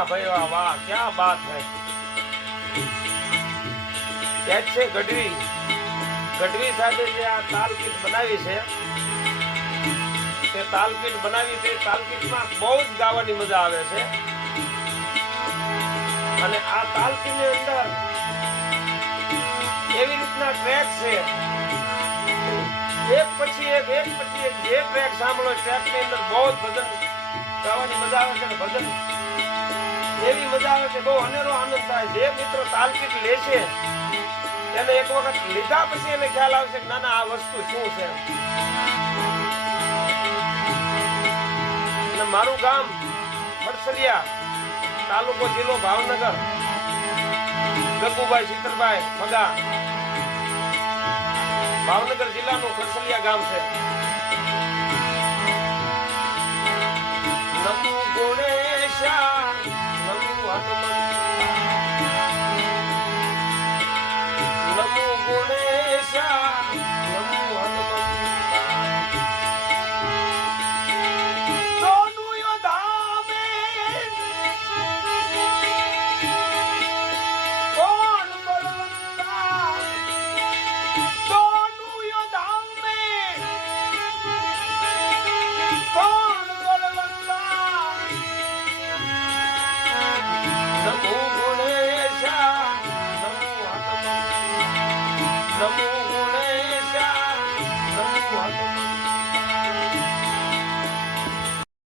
वाह भाई वाह वाह क्या बात है। છે ગઢવી સાહેબે જે આ તાલકીટ બનાવી છે તે તાલકીટ બનાવી તે તાલકીટમાં બહુ જ ગાવાની મજા આવે છે અને આ તાલકીટની અંદર એવી રીતના ટ્રેક છે એક પછી એક જે ટ્રેક સાંભળો ટ્રેકની અંદર બહુ જ ભજન ગાવાની મજા આવે છે અને ભજન એવી મજા આવે કે બહુ અનેરો આનંદ થાય। જે મિત્રો તાલકીટ લેશે એને એક વખત લીધા પછી એને ખ્યાલ આવશે કે ના ના આ વસ્તુ શું છે। અને મારું ગામ ખડસલિયા, તાલુકો જિલ્લો ભાવનગર, ગગુભાઈ શીતળભાઈ ફગા, ભાવનગર જિલ્લાનું ખડસલિયા ગામ છે।